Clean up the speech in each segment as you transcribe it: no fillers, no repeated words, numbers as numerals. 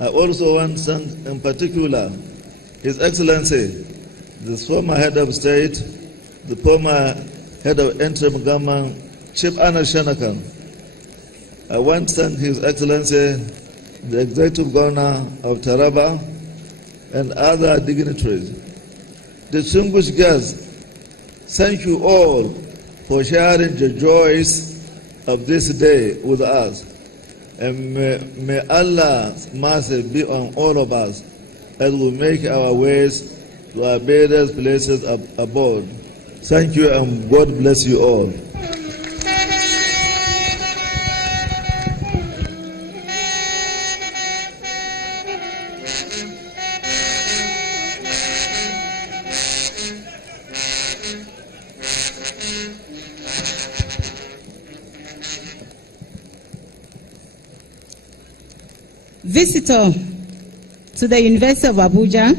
I also want to thank in particular His Excellency, the former head of state, the former head of interim government, Chief Anna Shanakan. I want to thank His Excellency, the Executive Governor of Taraba, and other dignitaries. Distinguished guests, thank you all for sharing the joys of this day with us. And may Allah's mercy be on all of us as we make our ways to our various places abroad. Thank you and God bless you all. Visitor to the University of Abuja,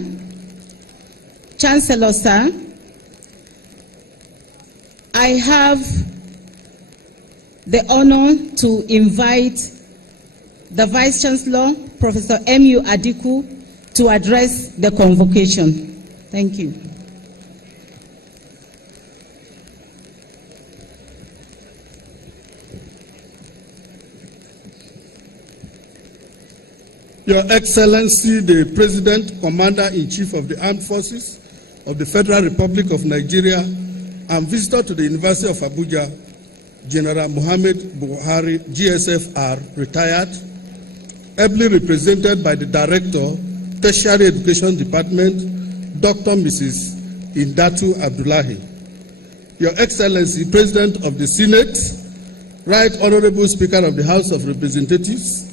Chancellor Sir, I have the honor to invite the Vice Chancellor, Professor M.U. Adiku, to address the convocation. Thank you. Your Excellency, the President, Commander-in-Chief of the Armed Forces of the Federal Republic of Nigeria, and visitor to the University of Abuja, General Muhammad Buhari, GSFR, retired, ably represented by the Director, Tertiary Education Department, Dr. Mrs. Indatu Abdullahi. Your Excellency, President of the Senate, Right Honorable Speaker of the House of Representatives,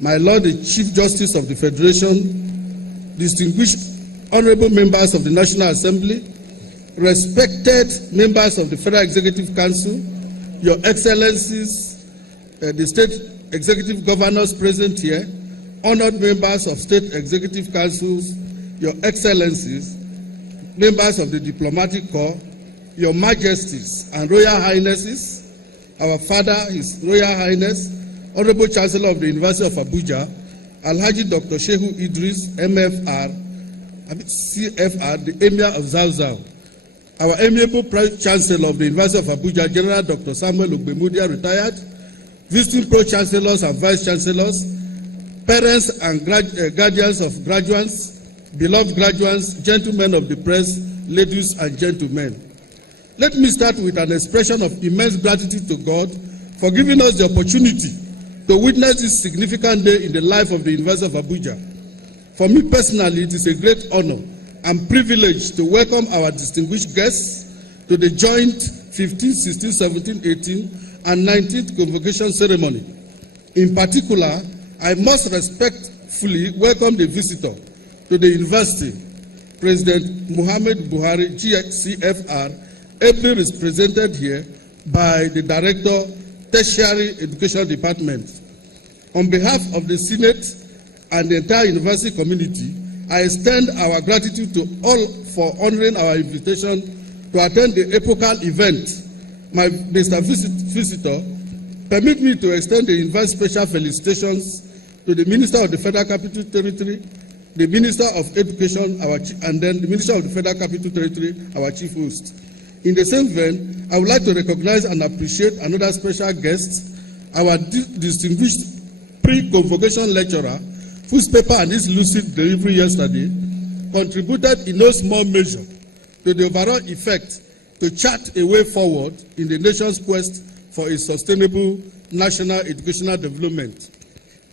my Lord, the Chief Justice of the Federation, distinguished honorable members of the National Assembly, respected members of the Federal Executive Council, Your Excellencies, the State Executive Governors present here, honored members of State Executive Councils, Your Excellencies, members of the Diplomatic Corps, Your Majesties and Royal Highnesses, our Father, His Royal Highness, Honorable Chancellor of the University of Abuja, Alhaji Dr. Shehu Idris, MFR, CFR, the Emir of Zauzau, our amiable Chancellor of the University of Abuja, General Dr. Samuel Ogbemudia, retired, visiting Pro-Chancellors and Vice-Chancellors, parents and guardians of graduates, beloved graduates, gentlemen of the press, ladies and gentlemen. Let me start with an expression of immense gratitude to God for giving us the opportunity to witness this significant day in the life of the University of Abuja. For me personally, it is a great honor and privilege to welcome our distinguished guests to the joint 15th, 16th, 17th, 18th, and 19th Convocation ceremony. In particular, I must respectfully welcome the visitor to the University, President Muhammad Buhari, GCFR, ably represented here by the Director, Tertiary Education Department. On behalf of the Senate and the entire university community, I extend our gratitude to all for honoring our invitation to attend the epochal event. My Mr. Visitor, permit me to extend the university special felicitations to the Minister of the Federal Capital Territory, the Minister of Education, and then the Minister of the Federal Capital Territory, our chief host. In the same vein, I would like to recognize and appreciate another special guest, our distinguished pre-convocation lecturer, whose paper and his lucid delivery yesterday contributed in no small measure to the overall effect to chart a way forward in the nation's quest for a sustainable national educational development.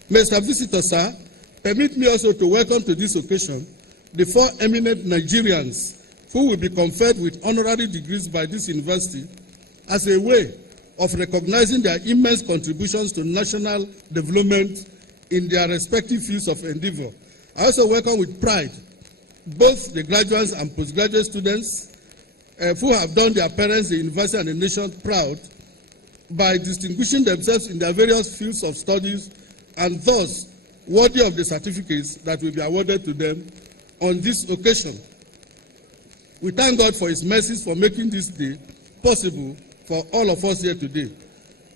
Mr. Visitor, sir, permit me also to welcome to this occasion the 4 eminent Nigerians who will be conferred with honorary degrees by this university as a way of recognizing their immense contributions to national development in their respective fields of endeavor. I also welcome with pride both the graduates and postgraduate students who have done their parents, the university, and the nation proud by distinguishing themselves in their various fields of studies and thus worthy of the certificates that will be awarded to them on this occasion. We thank God for His mercies for making this day possible for all of us here today.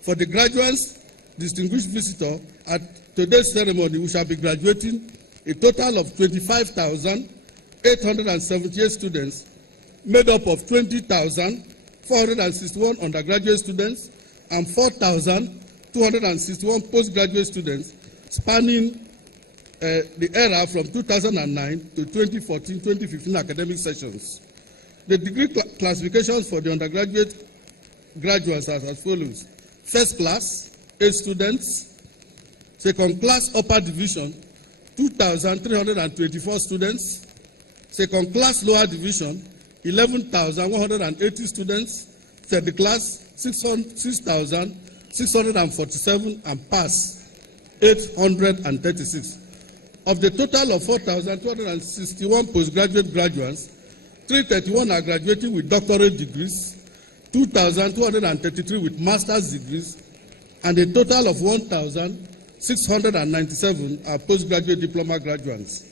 For the graduates, distinguished visitor, to today's ceremony, we shall be graduating a total of 25,878 students, made up of 20,461 undergraduate students and 4,261 postgraduate students, spanning the era from 2009 to 2014-2015 academic sessions. The degree classifications for the undergraduate graduates are as follows. First class, 8 students. Second class, upper division, 2,324 students. Second class, lower division, 11,180 students. Third class, 6,647, and pass, 836. Of the total of 4,261 postgraduate graduates, 331 are graduating with doctorate degrees, 2,233 with master's degrees, and a total of 1,697 are postgraduate diploma graduates.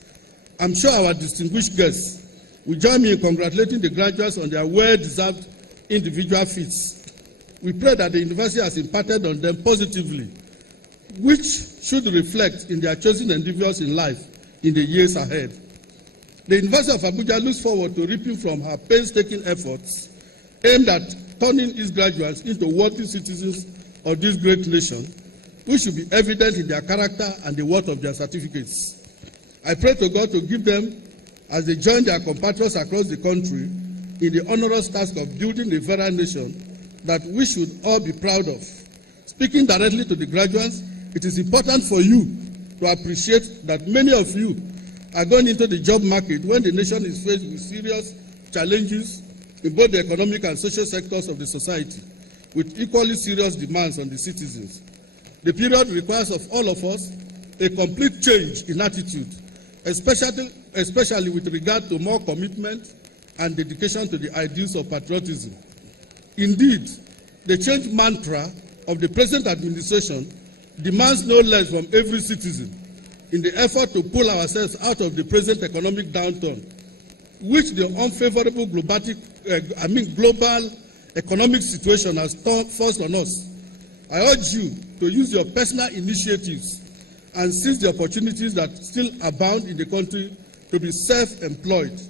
I'm sure our distinguished guests will join me in congratulating the graduates on their well-deserved individual feats. We pray that the university has imparted on them positively, which should reflect in their chosen endeavors in life in the years ahead. The University of Abuja looks forward to reaping from her painstaking efforts aimed at turning its graduates into worthy citizens of this great nation, which should be evident in their character and the worth of their certificates. I pray to God to give them, as they join their compatriots across the country, in the onerous task of building a federal nation that we should all be proud of. Speaking directly to the graduates, it is important for you to appreciate that many of you are going into the job market when the nation is faced with serious challenges in both the economic and social sectors of the society, with equally serious demands on the citizens. The period requires of all of us a complete change in attitude, especially with regard to more commitment and dedication to the ideals of patriotism. Indeed, the change mantra of the present administration demands no less from every citizen in the effort to pull ourselves out of the present economic downturn, which the unfavorable global economic situation has forced on us. I urge you to use your personal initiatives and seize the opportunities that still abound in the country to be self-employed.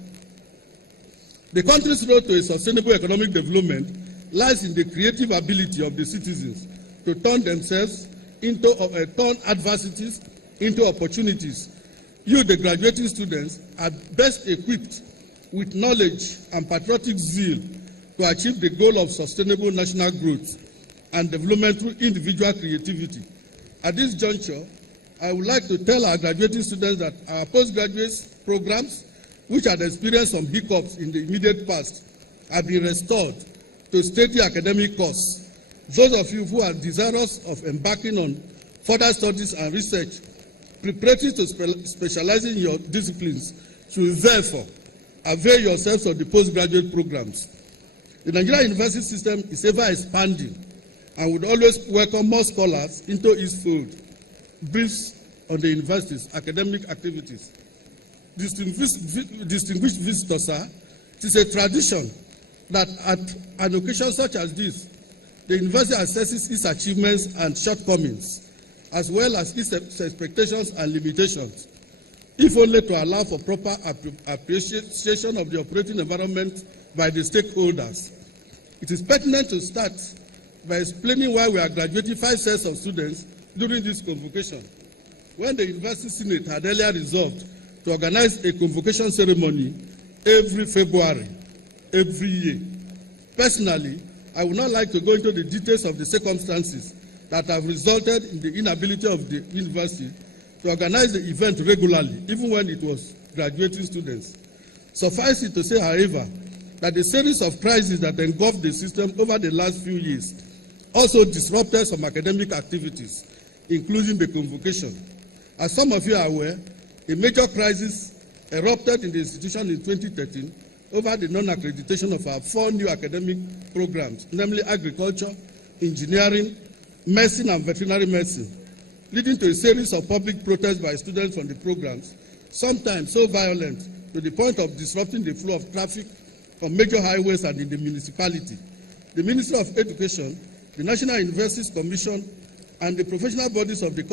The country's road to a sustainable economic development lies in the creative ability of the citizens to turn themselves into turn adversities into opportunities. You, the graduating students, are best equipped with knowledge and patriotic zeal to achieve the goal of sustainable national growth and development through individual creativity. At this juncture, I would like to tell our graduating students that our postgraduate programs, which had experienced some hiccups in the immediate past, have been restored to steady academic course. Those of you who are desirous of embarking on further studies and research preparatory to specializing in your disciplines should therefore avail yourselves of the postgraduate programs. The Nigerian university system is ever expanding and would always welcome more scholars into its fold. Briefs on the university's academic activities. Distinguished visitors, sir, it is a tradition that at an occasion such as this, the university assesses its achievements and shortcomings, as well as its expectations and limitations, if only to allow for proper appreciation of the operating environment by the stakeholders. It is pertinent to start by explaining why we are graduating 5 sets of students during this convocation. When the University Senate had earlier resolved to organize a convocation ceremony every February, every year. Personally, I would not like to go into the details of the circumstances that have resulted in the inability of the university to organize the event regularly, even when it was graduating students. Suffice it to say, however, that the series of crises that engulfed the system over the last few years also disrupted some academic activities, including the convocation. As some of you are aware, a major crisis erupted in the institution in 2013 over the non-accreditation of our 4 new academic programs, namely agriculture, engineering, medicine, and veterinary medicine, leading to a series of public protests by students from the programs, sometimes so violent to the point of disrupting the flow of traffic on major highways and in the municipality. The Ministry of Education, the National Universities Commission, and the professional bodies of the